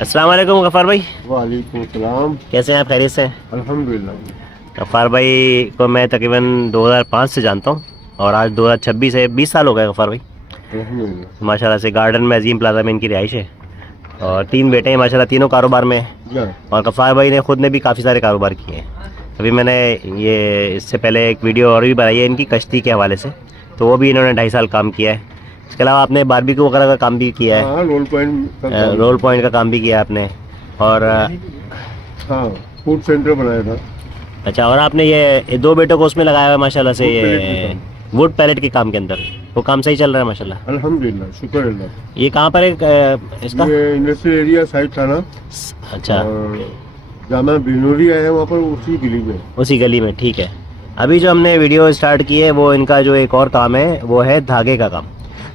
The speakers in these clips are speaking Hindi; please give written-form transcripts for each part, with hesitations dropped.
अस्सलाम वालेकुम गफ़ार भाई। वालेकुम सलाम। कैसे हैं आप, खैरियत से हैं? अल्हम्दुलिल्लाह। गफ़ार भाई को मैं तकरीबन 2005 से जानता हूँ और आज 2026 है, 20 साल हो गए गफ़ार भाई अल्हम्दुलिल्लाह। माशाल्लाह से। गार्डन में अजीम प्लाजा में इनकी रिहाइश है और 3 बेटे हैं माशाल्लाह, तीनों कारोबार में हैं। या और गफ़ार भाई ने ख़ुद ने भी काफ़ी सारे कारोबार किए हैं। अभी मैंने ये इससे पहले एक वीडियो और भी बनाई है इनकी कश्ती के हवाले से, तो वो भी इन्होंने 2.5 साल काम किया है। इसके अलावा आपने बारबेक्यू वगैरह का काम भी किया है, हाँ, रोल पॉइंट का काम भी किया है आपने। और हाँ, फूड सेंटर बनाया था। अच्छा, और आपने ये 2 बेटों को उसमें लगाया हुआ है माशाल्लाह से, वुड पैलेट ये के वुड पैलेट के काम के अंदर वो काम सही चल रहा है माशाल्लाह। अल्हम्दुलिल्लाह, शुक्र अल्लाह। ये कहाँ पर है इसका? ये इंडस्ट्रियल एरिया साइड था ना। अच्छा, और जामा बिनूरी है वहाँ पर, उसी गली में। उसी गली में, ठीक है। अभी जो हमने वीडियो स्टार्ट की है वो इनका जो एक और काम है वो है धागे का काम।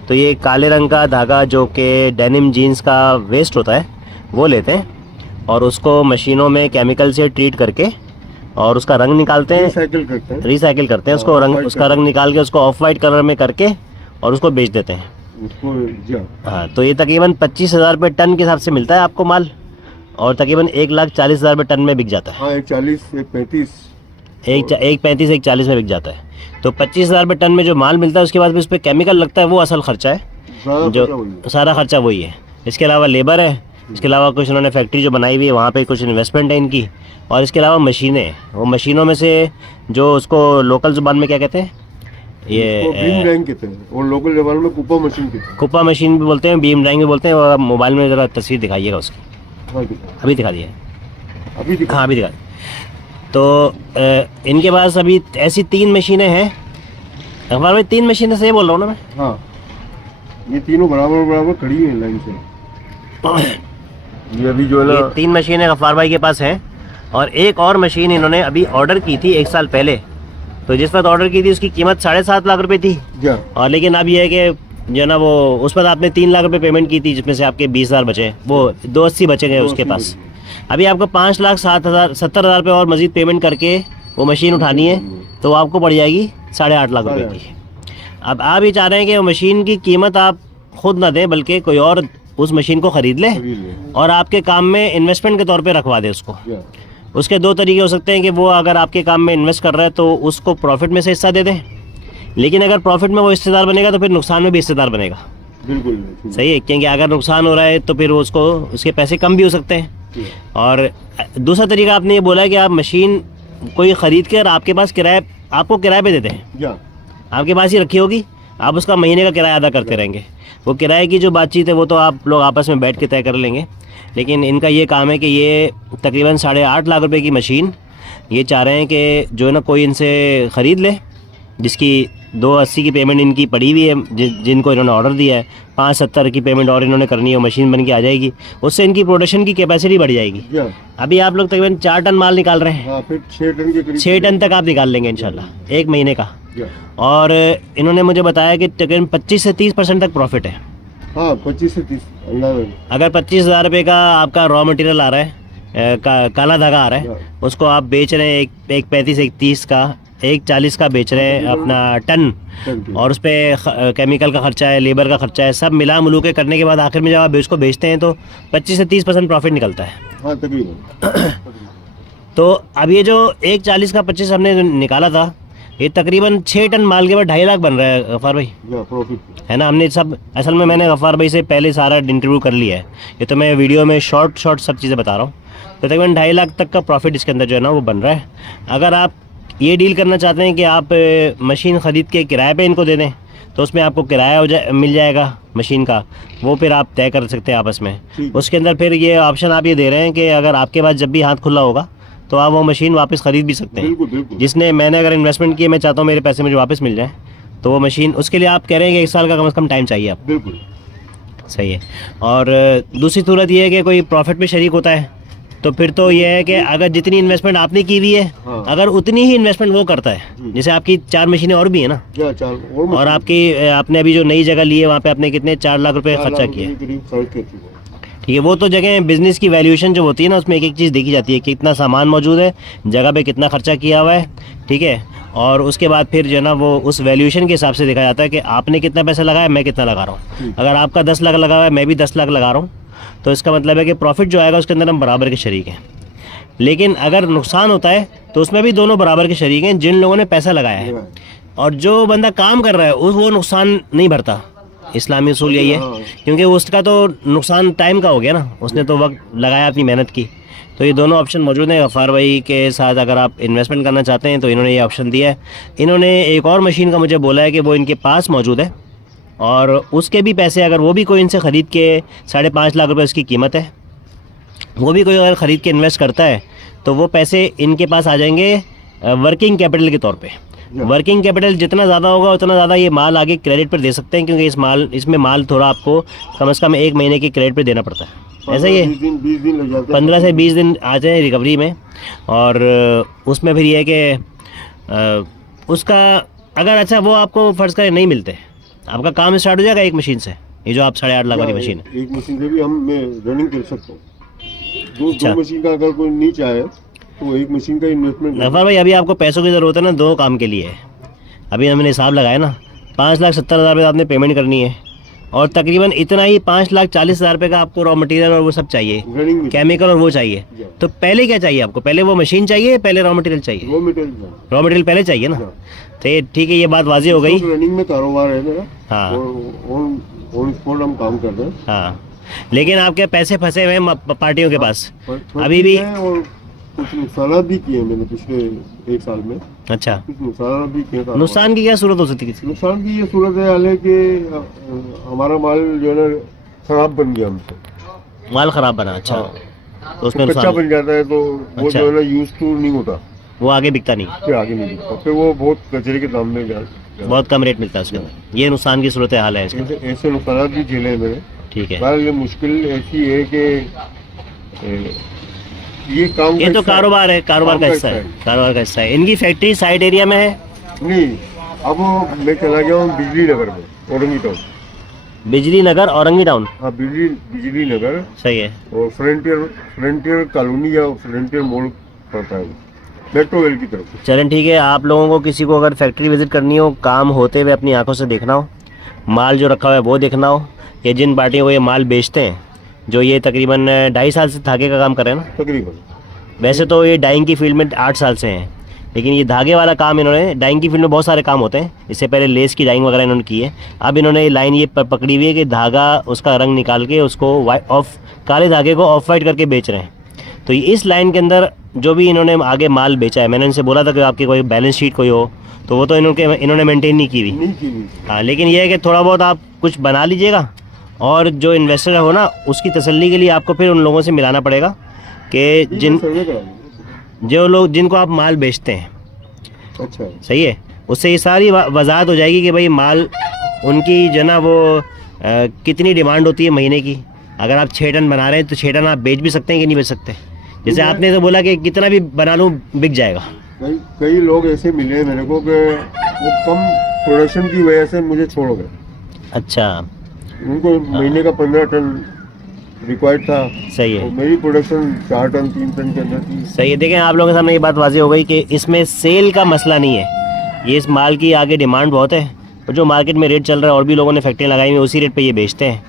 तो ये काले रंग का धागा जो कि डेनिम जीन्स का वेस्ट होता है वो लेते हैं और उसको मशीनों में केमिकल से ट्रीट करके और उसका रंग निकालते हैं, रिसाइकिल करते हैं उसको, रंग उसका रंग निकाल के उसको ऑफ वाइट कलर में करके और उसको बेच देते हैं उसको। हाँ, तो ये तकरीबन 25,000 रुपये टन के हिसाब से मिलता है आपको माल और तकरीबन 1,40,000 रुपये टन में बिक जाता है। हाँ, 1,40, 1,35, 1,35, 1,40 में बिक जाता है। तो 25,000 रुपये टन में जो माल मिलता है उसके बाद भी उस पर केमिकल लगता है, वो असल खर्चा है, जो सारा खर्चा वही है। इसके अलावा लेबर है, इसके अलावा कुछ उन्होंने फैक्ट्री जो बनाई हुई है वहाँ पे कुछ इन्वेस्टमेंट है इनकी, और इसके अलावा मशीनें हैं। वो मशीनों में से जो उसको लोकल ज़ुबान में क्या कहते हैं, ये बीम रैंक कहते हैं और लोकल लेवल में कुप्पा मशीन कहते हैं। कुप्पा मशीन भी बोलते हैं, बीम ड्राइंग भी बोलते हैं। और मोबाइल में ज़रा तस्वीर दिखाइएगा उसकी, अभी दिखा दिए, हाँ अभी दिखा। तो इनके पास अभी ऐसी 3 मशीनें हैं। अखबार में 3 मशीनें से बोल रहा हूँ ना मैं। हाँ, ये तीनों बराबर खड़ी हैं लाइन से। ये अभी जो है ना, ये 3 मशीनें गफ़ार भाई के पास हैं और एक और मशीन इन्होंने अभी ऑर्डर की थी 1 साल पहले। तो जिस वक्त ऑर्डर की थी उसकी कीमत 7.5 लाख रुपए थी और लेकिन अब ये है कि जो है ना वो उस पर आपने 3 लाख रुपए पेमेंट की थी, जिसमें से आपके 20,000 बचे, वो 280 बचे गए उसके पास। अभी आपको 5,70,000 रुपये और मज़ीद पेमेंट करके वो मशीन उठानी है तो आपको पड़ जाएगी 8.5 लाख रुपए की। अब आप ये चाह रहे हैं कि वो मशीन की कीमत आप खुद ना दें बल्कि कोई और उस मशीन को ख़रीद ले और आपके काम में इन्वेस्टमेंट के तौर पे रखवा दे उसको। उसके 2 तरीके हो सकते हैं कि वो अगर आपके काम में इन्वेस्ट कर रहा है तो उसको प्रॉफिट में से हिस्सा दे दें, लेकिन अगर प्रॉफिट में वो हिस्सेदार बनेगा तो फिर नुकसान में भी हिस्सेदार बनेगा। बिल्कुल सही है, क्योंकि अगर नुकसान हो रहा है तो फिर उसको उसके पैसे कम भी हो सकते हैं। और दूसरा तरीका आपने ये बोला है कि आप मशीन कोई ख़रीद कर आपके पास आपको किराए पे देते हैं, आपके पास ही रखी होगी, आप उसका महीने का किराया अदा करते रहेंगे। वो किराए की जो बातचीत है वो तो आप लोग आपस में बैठ के तय कर लेंगे, लेकिन इनका ये काम है कि ये तकरीबन 8.5 लाख रुपए की मशीन ये चाह रहे हैं कि जो है ना कोई इनसे ख़रीद ले, जिसकी 280 की पेमेंट इनकी पड़ी हुई है, जिनको इन्होंने ऑर्डर दिया है। 570 की पेमेंट और इन्होंने करनी है, मशीन बन के आ जाएगी, उससे इनकी प्रोडक्शन की कैपेसिटी बढ़ जाएगी। अभी आप लोग तकरीबन 4 टन माल निकाल रहे हैं, फिर 6 टन के करीब, 6 टन तक आप निकाल लेंगे इंशाल्लाह 1 महीने का। और इन्होंने मुझे बताया कि तकरीबन 25 से 30% तक प्रॉफिट है। हाँ, 25 से 30। अगर 25,000 रुपये का आपका रॉ मटेरियल आ रहा है, काला धागा आ रहा है, उसको आप बेच रहे हैं 1.35, 1.30 का, 1.40 का बेच रहे हैं अपना टन, और उस पर केमिकल का खर्चा है, लेबर का खर्चा है, सब मिला मिलू के करने के बाद आखिर में जब आप उसको बेचते हैं तो 25 से 30% प्रॉफिट निकलता है। हाँ, तकरीबन। तो अब ये जो 1.40 का 25 हमने निकाला था, ये तकरीबन 6 टन माल के बाद 2.5 लाख बन रहा है गफ़ार भाई, प्रॉफिट है ना। हमने सब असल में मैंने गफ़ार भाई से पहले सारा इंटरव्यू कर लिया है, ये तो मैं वीडियो में शॉर्ट सब चीज़ें बता रहा हूँ। तो तकरीबन 2.5 लाख तक का प्रॉफिट इसके अंदर जो है ना वो बन रहा है। अगर आप ये डील करना चाहते हैं कि आप मशीन ख़रीद के किराए पे इनको दे दें तो उसमें आपको किराया मिल जाएगा मशीन का, वो फिर आप तय कर सकते हैं आपस में। उसके अंदर फिर ये ऑप्शन आप ये दे रहे हैं कि अगर आपके पास जब भी हाथ खुला होगा तो आप वो मशीन वापस ख़रीद भी सकते हैं। बिल्कुल। जिसने मैंने अगर इन्वेस्टमेंट किया, मैं चाहता हूँ मेरे पैसे मुझे वापस मिल जाए, तो वो मशीन उसके लिए आप कह रहे हैं कि 1 साल का कम से कम टाइम चाहिए आपको। बिल्कुल सही है। और दूसरी सूरत ये है कि कोई प्रॉफिट में शरीक होता है तो फिर तो ये है कि अगर जितनी इन्वेस्टमेंट आपने की हुई है, अगर उतनी ही इन्वेस्टमेंट वो करता है, जैसे आपकी 4 मशीनें और भी है ना, और आपने अभी जो नई जगह ली है वहाँ पे आपने कितने 4 लाख रुपए खर्चा किया, ठीक है। वो तो जगह बिज़नेस की वैल्यूएशन जो होती है ना, उसमें एक चीज़ देखी जाती है कि कितना सामान मौजूद है, जगह पे कितना खर्चा किया हुआ है, ठीक है। और उसके बाद फिर जो है ना वो उस वैल्यूएशन के हिसाब से देखा जाता है कि आपने कितना पैसा लगाया, मैं कितना लगा रहा हूँ। अगर आपका 10 लाख लगा हुआ है, मैं भी 10 लाख लगा रहा हूँ, तो इसका मतलब है कि प्रॉफिट जो आएगा उसके अंदर हम बराबर के शरीक हैं। लेकिन अगर नुकसान होता है तो उसमें भी दोनों बराबर के शरीक हैं, जिन लोगों ने पैसा लगाया है। और जो बंदा काम कर रहा है वो नुकसान नहीं भरता। इस्लामी उसूल यही है, क्योंकि उसका तो नुकसान टाइम का हो गया ना, उसने तो वक्त लगाया अपनी मेहनत की। तो ये दोनों ऑप्शन मौजूद हैं गफ़ार भाई के साथ। अगर आप इन्वेस्टमेंट करना चाहते हैं तो इन्होंने ये ऑप्शन दिया है। इन्होंने एक और मशीन का मुझे बोला है कि वो इनके पास मौजूद है, और उसके भी पैसे अगर वो भी कोई इनसे ख़रीद के 5.5 लाख रुपए उसकी कीमत है, वो भी कोई अगर ख़रीद के इन्वेस्ट करता है तो वो पैसे इनके पास आ जाएंगे वर्किंग कैपिटल के तौर पे। वर्किंग कैपिटल जितना ज़्यादा होगा उतना ज़्यादा ये माल आगे क्रेडिट पर दे सकते हैं, क्योंकि इसमें माल थोड़ा आपको कम से कम 1 महीने के क्रेडिट पर देना पड़ता है। ऐसा ही है, 20 दिन लग जाते हैं, 15 से 20 दिन आ जाए रिकवरी में। और उसमें फिर ये है कि उसका अगर अच्छा वो आपको फ़र्ज़ करें नहीं मिलते, आपका काम स्टार्ट हो जाएगा एक मशीन से। ये जो आप 8.5 लाख वाली मशीन है, एक मशीन से भी मैं रनिंग कर सकता हूँ। दो मशीन का अगर कोई नहीं चाहे तो एक मशीन का इन्वेस्टमेंट। गफ़ार भाई अभी आपको पैसों की ज़रूरत है ना, 2 काम के लिए। अभी हमने हिसाब लगाया ना, 5,70,000 रुपये आपने पेमेंट करनी है, और तकरीबन इतना ही 5,40,000 रुपये का आपको रॉ मटेरियल और वो सब चाहिए, केमिकल और वो चाहिए। तो पहले क्या चाहिए आपको? पहले वो मशीन चाहिए, पहले रॉ मटेरियल चाहिए? रॉ मटेरियल पहले चाहिए ना। तो ये ठीक है, ये बात वाज़ी हो गई। रनिंग में कारोबार है मेरा। हाँ, ऑन स्पॉट हम काम कर रहे हैं। हाँ, लेकिन आपके पैसे फंसे हुए हैं पार्टियों के पास अभी भी। और कुछ नुकसान भी किए मैंने पिछले 1 साल में। अच्छा, कुछ नुकसान भी किए। नुकसान की क्या सूरत हो सकती है? नुकसान की ये सूरत है कि हमारा माल जो है ना खराब बन गया, हमसे माल खराब बना। अच्छा, तो उसमें कच्चा बन जाता है तो वो जो है ना यूज टू नहीं होता, वो आगे बिकता नहीं, फिर आगे नहीं बिकता, फिर वो बहुत कचरे के दाम में बहुत कम रेट मिलता है उसके अंदर। ये नुकसान की सूरत हाल है इसका। ऐसे नुकसान भी झेले हैं मैंने। ठीक है, ये मुश्किल ऐसी है कि ये काम ये तो कारोबार है, कारोबार का हिस्सा है, कारोबार का हिस्सा है। इनकी फैक्ट्री साइड एरिया में है? नहीं, अब मैं चला गया हूँ बिजली नगर में, औरंगी टाउन। बिजली नगर औरंगी टाउन? हाँ, बिजली नगर सही है। और फ्रंटियर कॉलोनी या फ्रंटियर मॉल पड़ता है, मेट्रो वेल की तरफ। चलें ठीक है, आप लोगों को किसी को अगर फैक्ट्री विजिट करनी हो, काम होते हुए अपनी आंखों से देखना हो, माल जो रखा हुआ है वो देखना हो, या जिन पार्टियों को ये माल बेचते हैं, जो ये तकरीबन 2.5 साल से धागे का काम कर रहे हैं ना तकरीबन। वैसे तो ये डाइंग की फील्ड में 8 साल से हैं, लेकिन ये धागे वाला काम इन्होंने, डाइंग की फील्ड में बहुत सारे काम होते हैं, इससे पहले लेस की डाइंग वगैरह इन्होंने की है। अब इन्होंने ये लाइन ये पकड़ी हुई है कि धागा उसका रंग निकाल के उसको काले धागे को ऑफ वाइट करके बेच रहे हैं। तो इस लाइन के अंदर जो भी इन्होंने आगे माल बेचा है, मैंने इनसे बोला था कि आपकी कोई बैलेंस शीट कोई हो, तो वो तो इन्होंने मेंटेन नहीं की हुई। हाँ, लेकिन ये है कि थोड़ा बहुत आप कुछ बना लीजिएगा, और जो इन्वेस्टर हो ना उसकी तसल्ली के लिए आपको फिर उन लोगों से मिलाना पड़ेगा कि जो लोग जिनको आप माल बेचते हैं। अच्छा, सही है, उससे ये सारी वजाहत हो जाएगी कि भाई माल उनकी जो ना वो कितनी डिमांड होती है महीने की। अगर आप 6 टन बना रहे हैं तो 6 टन आप बेच भी सकते हैं कि नहीं बेच सकते। जैसे आपने तो बोला कि कितना भी बना लूँ बिक जाएगा। कई लोग ऐसे मिले मेरे को कि वो कम प्रोडक्शन की वजह से मुझे छोड़ गए। अच्छा, उनको महीने का 15 टन रिक्वायर्ड था। सही है, मेरी प्रोडक्शन 4 टन 3 टन के अंदर थी। सही है। देखें, आप लोगों के सामने ये बात वाज़ी हो गई कि इसमें सेल का मसला नहीं है, ये इस माल की आगे डिमांड बहुत है, और जो मार्केट में रेट चल रहा है और भी लोगों ने फैक्ट्री लगाई हुई उसी रेट पे ये बेचते हैं।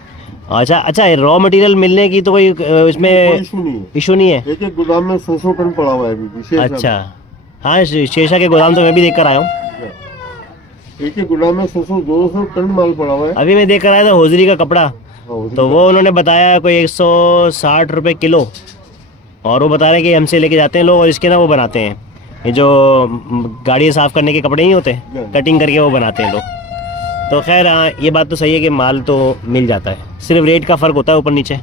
अच्छा, रॉ मटेरियल मिलने की तो कोई इसमें इशू नहीं है। एक गोदाम में 100 टन पड़ा हुआ है अभी। अच्छा, हाँ, शेषा के गोदाम तो मैं भी देख कर आया हूँ। एक गोदाम में 100-200 टन माल पड़ा हुआ है। अभी मैं देख कर आया था होजरी का कपड़ा, तो वो उन्होंने बताया कोई 160 रुपये किलो, और वो बता रहे हैं कि हमसे लेके जाते हैं लोग, और इसके ना वो बनाते हैं, ये जो गाड़ी साफ़ करने के कपड़े नहीं होते, कटिंग करके वो बनाते हैं लोग। तो खैर, हाँ, ये बात तो सही है कि माल तो मिल जाता है, सिर्फ रेट का फ़र्क होता है ऊपर नीचे,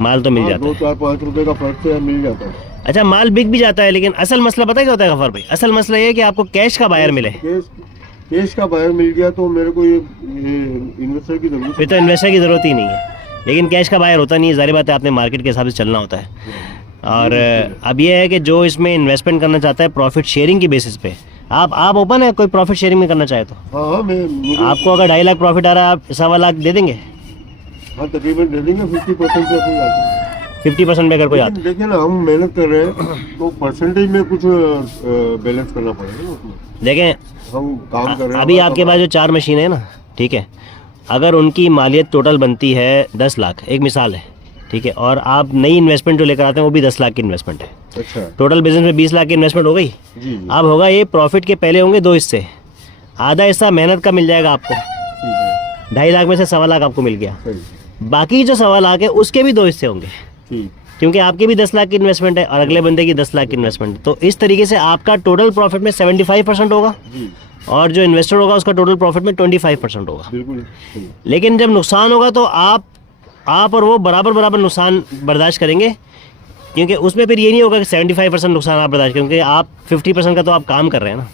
माल तो मिल जाता है। 2-4-5 रुपये का फ़र्क से मिल जाता है। अच्छा, माल बिक भी जाता है, लेकिन असल मसला पता है क्या होता है गफार भाई? असल मसला ये है कि आपको कैश का बायर मिले। कैश का बायर मिल गया तो मेरे को ये इन्वेस्टर की ज़रूरत, फिर तो इन्वेस्टर की ज़रूरत ही नहीं है। लेकिन कैश का बायर होता नहीं है, ज़ाहिर बात है, आपने मार्केट के हिसाब से चलना होता है। और अब ये है कि जो इसमें इन्वेस्टमेंट करना चाहता है प्रॉफिट शेयरिंग की बेसिस पे, आप ओपन है कोई प्रॉफिट शेयरिंग में करना चाहे तो? हाँ, आपको अगर 2.5 लाख प्रॉफिट आ रहा है, आप 1.25 लाख दे देंगे? हाँ, तकरीबन दे देंगे। 50% पे 50% में अगर कोई आता है। देखिए ना, हम मेहनत कर रहे हैं तो परसेंटेज में कुछ बैलेंस करना पड़ेगा उसमें। देखें, हम काम कर रहे हैं। अभी आपके पास जो 4 मशीन है ना, ठीक है, अगर उनकी मालियत टोटल बनती है 10 लाख, एक मिसाल है, ठीक है, और आप नई इन्वेस्टमेंट जो लेकर आते हैं वो भी 10 लाख की इन्वेस्टमेंट है। अच्छा टोटल बिजनेस में 20 लाख की इन्वेस्टमेंट हो गई। जी जी अब होगा ये प्रॉफिट के पहले होंगे 2 हिस्से, आधा हिस्सा मेहनत का मिल जाएगा आपको, ठीक है 2.5 लाख में से 1.25 लाख आपको मिल गया, सही बाकी जो 1.25 लाख है उसके भी 2 हिस्से होंगे, ठीक क्योंकि आपकी भी 10 लाख की इन्वेस्टमेंट है और अगले बंदे की 10 लाख की इन्वेस्टमेंट है। तो इस तरीके से आपका टोटल प्रॉफिट में 75% होगा जी और जो इन्वेस्टर होगा उसका टोटल प्रॉफिट में 25% होगा। बिल्कुल सही लेकिन जब नुकसान होगा तो आप और वो बराबर नुकसान बर्दाश्त करेंगे, क्योंकि उसमें फिर ये नहीं होगा कि 75% नुकसान आप बर्दाश्त करें, क्योंकि आप 50% का तो आप काम कर रहे हैं ना।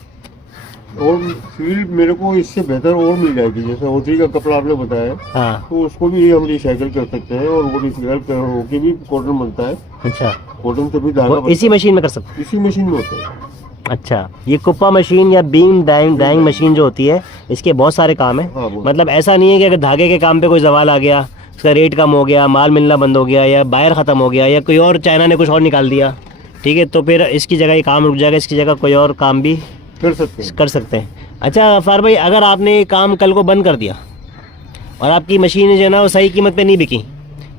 और फील्ड मेरे को इससे बेहतर और मिल जाएगी, जैसे ओथरी का कपड़ा आपने बताया हाँ तो उसको भी हम रिसाइकल कर सकते हैं और वो रिसाइकल कर होके भी कॉटन बनता है, अच्छा, कॉटन से भी धागा वो इसी मशीन में कर सकते इसी मशीन में होता है। हैं। अच्छा, ये कुप्पा मशीन या बीम डाइंग मशीन जो होती है इसके बहुत सारे काम है। हाँ, बहुत। मतलब ऐसा नहीं है कि अगर धागे के काम पे कोई सवाल आ गया, उसका रेट कम हो गया, माल मिलना बंद हो गया, या बायर ख़त्म हो गया, या कोई और चाइना ने कुछ और निकाल दिया, ठीक है, तो फिर इसकी जगह ये काम रुक जाएगा, इसकी जगह कोई और काम भी कर सकते हैं। अच्छा गफ्फार भाई, अगर आपने ये काम कल को बंद कर दिया और आपकी मशीन जो है ना वो सही कीमत पे नहीं बिकी,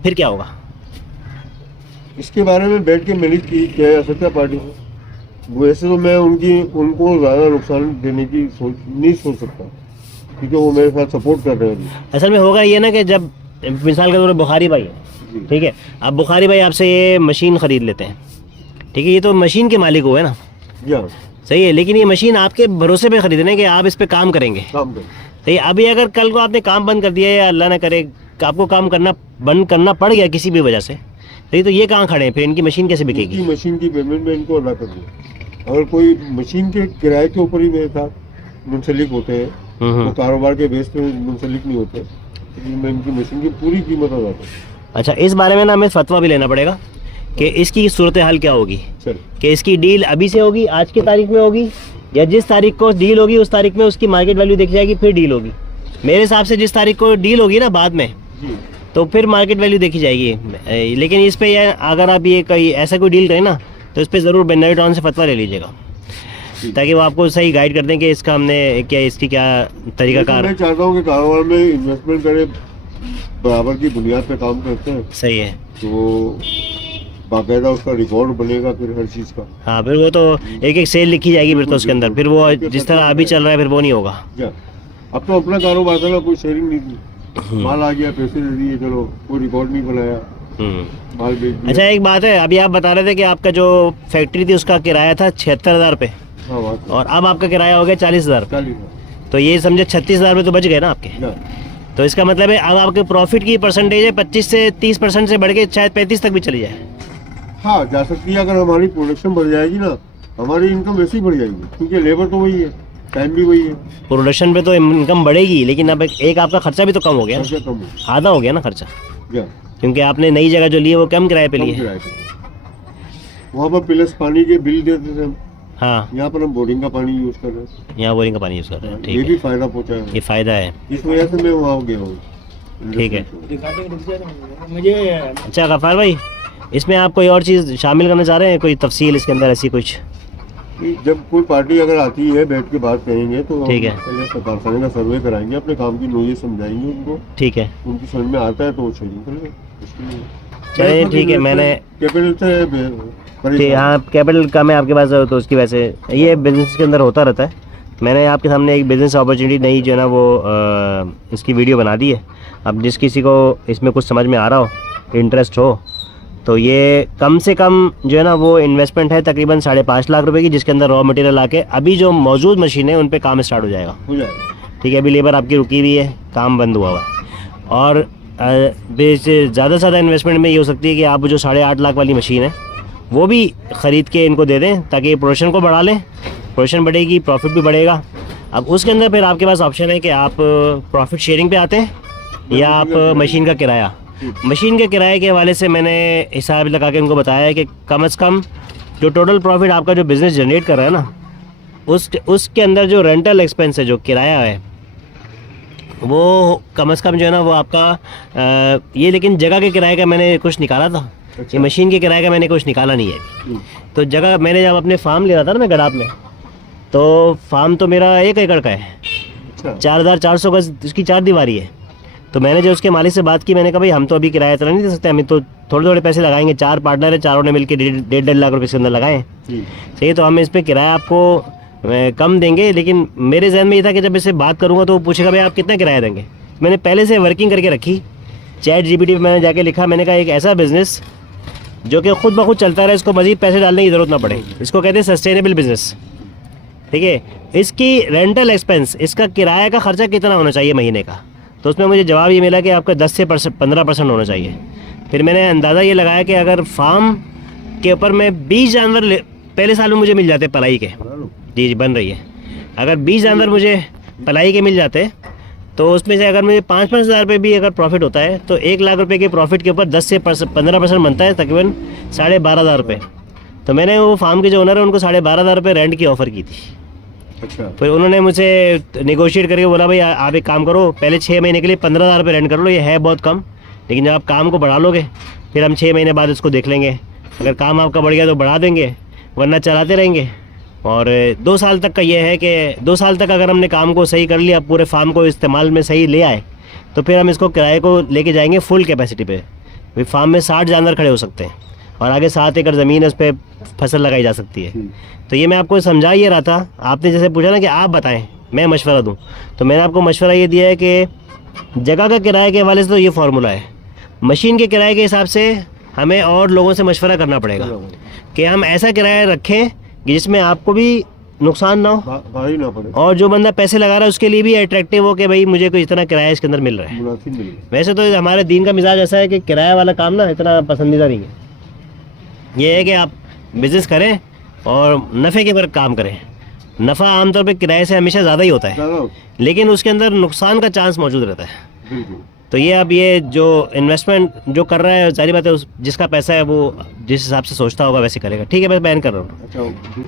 फिर क्या होगा? इसके बारे में बैठ के मैनेज किया जा सकता है पार्टी से। वैसे तो मैं उनको ज़्यादा नुकसान देने की नहीं सोच सकता, क्योंकि वो मेरे साथ सपोर्ट कर रहे हैं अभी। असल में होगा ये ना कि जब मिसाल के तौर पर बुखारी भाई है, ठीक है, अब बुखारी भाई आपसे ये मशीन ख़रीद लेते हैं, ठीक है, ये तो मशीन के मालिक हुए ना, या सही है, लेकिन ये मशीन आपके भरोसे पे खरीदने कि आप इस पे काम करेंगे, काम कर सही। अभी अगर कल को आपने काम बंद कर दिया या अल्लाह ना करे आपको काम करना बंद करना पड़ गया किसी भी वजह से, सही, तो ये कहाँ खड़े हैं फिर? इनकी मशीन कैसे बिकेगी? इनकी मशीन की पेमेंट में इनको अदा कर दूँ। अगर कोई मशीन के किराए के ऊपर ही मेरे साथ मुंसलिक होते हैं, वो कारोबार के बेस पे मुंसलिक नहीं होते, तो मैं इनकी मशीन की पूरी कीमत अदा करूँ। अच्छा, इस बारे में ना हमें फतवा भी लेना पड़ेगा कि इसकी सूरत हाल क्या होगी, चल कि इसकी डील अभी से होगी, आज की तारीख में होगी, या जिस तारीख को डील होगी उस तारीख में उसकी मार्केट वैल्यू देखी जाएगी फिर डील होगी। मेरे हिसाब से जिस तारीख को डील होगी ना बाद में, जी तो फिर मार्केट वैल्यू देखी जाएगी। लेकिन इस पे ये अगर आप ये कोई ऐसा कोई डील करें ना तो इस पे ज़रूर बेनरी टाउन से फतवा ले लीजिएगा, ताकि वो आपको सही गाइड कर दें कि इसका हमने क्या इसकी क्या तरीक़ाकार। मैं चाहता हूँ कि कारोबार में इन्वेस्टमेंट करें, बराबर की बुनियाद पे काम करते हैं, सही है, तो बाकायदा उसका रिकॉर्ड बनेगा फिर हर चीज़ का। हाँ, फिर वो तो एक सेल लिखी जाएगी फिर तो उसके अंदर, फिर वो जिस तरह अभी चल रहा है फिर वो नहीं होगा। क्या अब तो अपना कारोबार था ना, कोई शेयरिंग नहीं थी, माल आ गया पैसे दे दिए, चलो कोई रिकॉर्ड नहीं बनाया, माल बेच दिया। अच्छा, एक बात है, अभी आप बता रहे थे कि आपका जो फैक्ट्री थी उसका किराया था 76,000 रुपये, हाँ बात और अब आपका किराया हो गया 40,000 रुपये, 40 तो ये समझे 36,000 रुपये तो बच गए ना आपके। ना तो इसका मतलब है अब आपके प्रॉफिट की परसेंटेज है 25 से 30% से बढ़ के शायद 35 तक भी चली जाए। हाँ जा सकती है, अगर हमारी प्रोडक्शन बढ़ जाएगी ना, हमारी इनकम वैसे ही बढ़ जाएगी, क्योंकि लेबर तो वही है, टाइम भी वही है, प्रोडक्शन पे तो इनकम बढ़ेगी, लेकिन अब एक आपका खर्चा भी तो कम हो गया ना, खर्चा कम हो आधा हो गया ना खर्चा, गया, क्योंकि आपने नई जगह जो ली है वो कम किराए पे कम ली है। किराए पे। वहाँ पर प्लस पानी के बिल देते थे हम, हाँ, यहाँ पर हम बोरिंग का पानी यूज कर रहे हैं, यहाँ बोरिंग का पानी यूज़ कर रहे हैं, ये ठीक भी है, फायदा पहुँचा है, ये फ़ायदा है, इस वजह से मैं वहाँ गया हूँ। ठीक है। अच्छा गफ्फार भाई, इसमें आप कोई और चीज़ शामिल करना चाह रहे हैं, कोई तफसील इसके अंदर ऐसी कुछ? जब कोई पार्टी अगर आती है बैठ के बात करेंगे तो हम ठीक है। पहले कारखाने का सर्वे कराएंगे, अपने काम की नॉलेज समझाएंगे उनको, ठीक है, उनकी समझ में आता है तो वो शेयरिंग कर ले। चलिए ठीक है, मैंने कैपिटल से कि हाँ कैपिटल कम है आपके पास तो उसकी वजह से ये बिजनेस के अंदर होता रहता है। मैंने आपके सामने एक बिज़नेस अपॉर्चुनिटी नई जो है ना वो इसकी वीडियो बना दी है। अब जिस किसी को इसमें कुछ समझ में आ रहा हो, इंटरेस्ट हो, तो ये कम से कम जो है ना वो इन्वेस्टमेंट है तकरीबन 5.5 लाख रुपए की, जिसके अंदर रॉ मटेरियल आके अभी जो मौजूद मशीन है उन पे काम स्टार्ट हो जाएगा। ठीक है, अभी लेबर आपकी रुकी हुई है, काम बंद हुआ हुआ है। और ज़्यादा से ज़्यादा इन्वेस्टमेंट में ये हो सकती है कि आप जो 8.5 लाख वाली मशीन है वो भी ख़रीद के इनको दे दें, ताकि प्रोडक्शन को बढ़ा लें, प्रोडक्शन बढ़ेगी, प्रॉफिट भी बढ़ेगा। अब उसके अंदर फिर आपके पास ऑप्शन है कि आप प्रॉफिट शेयरिंग पे आते हैं या आप मशीन का किराया। मशीन के किराए के हवाले से मैंने हिसाब लगा के उनको बताया है कि कम से कम जो टोटल प्रॉफिट आपका जो बिज़नेस जनरेट कर रहा है ना, उसके अंदर जो रेंटल एक्सपेंस है, जो किराया है, वो कम से कम जो है ना वो आपका ये, लेकिन जगह के किराए का मैंने कुछ निकाला था। ये मशीन के किराए का मैंने कुछ निकाला नहीं है। तो जगह मैंने जब अपने फार्म ले रहा था ना मैं गड़ाप में, तो फार्म तो मेरा 1 एकड़ का है, 4,400 गज उसकी 4 दीवारी है। तो मैंने जो उसके मालिक से बात की, मैंने कहा भाई हम तो अभी किराया इतना नहीं दे सकते, हम तो थोड़े थोड़े पैसे लगाएंगे, 4 पार्टनर है, चारों ने मिलकर 1.5 लाख रुपये इसके अंदर लगाए सही, तो हम इस पर किराया आपको कम देंगे। लेकिन मेरे जहन में ये था कि जब इससे बात करूँगा तो वो पूछेगा भाई आप कितना किराया देंगे। मैंने पहले से वर्किंग करके रखी, ChatGPT पे मैंने जाके लिखा, मैंने कहा एक ऐसा बिज़नेस जो कि खुद ब खुद चलता रहे, इसको मज़ीद पैसे डालने की ज़रूरत ना पड़े, इसको कहते हैं सस्टेनेबल बिज़नेस, ठीक है। इसकी रेंटल एक्सपेंस, इसका किराया का खर्चा कितना होना चाहिए महीने का, तो उसमें मुझे जवाब ये मिला कि आपका 10 से 15% होना चाहिए। फिर मैंने अंदाज़ा ये लगाया कि अगर फार्म के ऊपर मैं 20 जानवर पहले साल में मुझे मिल जाते पलाई के, जी बन रही है, अगर 20 जानवर मुझे पलाई के मिल जाते तो उसमें से अगर मुझे 5-5 हज़ार रुपये भी अगर प्रॉफिट होता है तो 1 लाख रुपए के प्रॉफिट के ऊपर 10 से 15% बनता है, तकरीबन 12,500 रुपये। तो मैंने वो फार्म के जो ओनर है उनको 12,500 रुपये रेंट की ऑफ़र की थी। अच्छा। फिर उन्होंने मुझे नेगोशिएट करके बोला भाई आप एक काम करो, पहले 6 महीने के लिए 15,000 रुपये रेंट कर लो, ये है बहुत कम, लेकिन जब आप काम को बढ़ा लोगे फिर हम 6 महीने बाद इसको देख लेंगे, अगर काम आपका बढ़ गया तो बढ़ा देंगे, वरना चलाते रहेंगे। और 2 साल तक का ये है कि 2 साल तक अगर हमने काम को सही कर लिया, पूरे फार्म को इस्तेमाल में सही ले आए, तो फिर हम इसको किराए को लेके जाएंगे फुल कैपेसिटी पे। भाई फार्म में 60 जानवर खड़े हो सकते हैं और आगे 7 एकड़ ज़मीन है, उस पर फसल लगाई जा सकती है। तो ये मैं आपको समझा ये रहा था। आपने जैसे पूछा ना कि आप बताएं मैं मशवरा दूं, तो मैंने आपको मशवरा ये दिया है कि जगह का किराए के हवाले से तो ये फार्मूला है, मशीन के किराए के हिसाब से हमें और लोगों से मशवरा करना पड़ेगा कि हम ऐसा किराया रखें कि जिसमें आपको भी नुकसान ना हो, भारी ना पड़े, और जो बंदा पैसे लगा रहा है उसके लिए भी अट्रैक्टिव हो कि भाई मुझे कोई इतना किराया इसके अंदर मिल रहा है। मुनासिब मिले। वैसे तो हमारे दीन का मिजाज ऐसा है कि किराया वाला काम ना इतना पसंदीदा नहीं है। ये है कि आप बिज़नेस करें और नफ़े के ऊपर काम करें। नफ़ा आमतौर पे किराए से हमेशा ज़्यादा ही होता है, लेकिन उसके अंदर नुकसान का चांस मौजूद रहता है। बिल्कुल। तो ये अब ये जो इन्वेस्टमेंट जो कर रहा है, सारी बात है, जिसका पैसा है वो जिस हिसाब से सोचता होगा वैसे करेगा। ठीक है, मैं बयान कर रहा हूँ। अच्छा।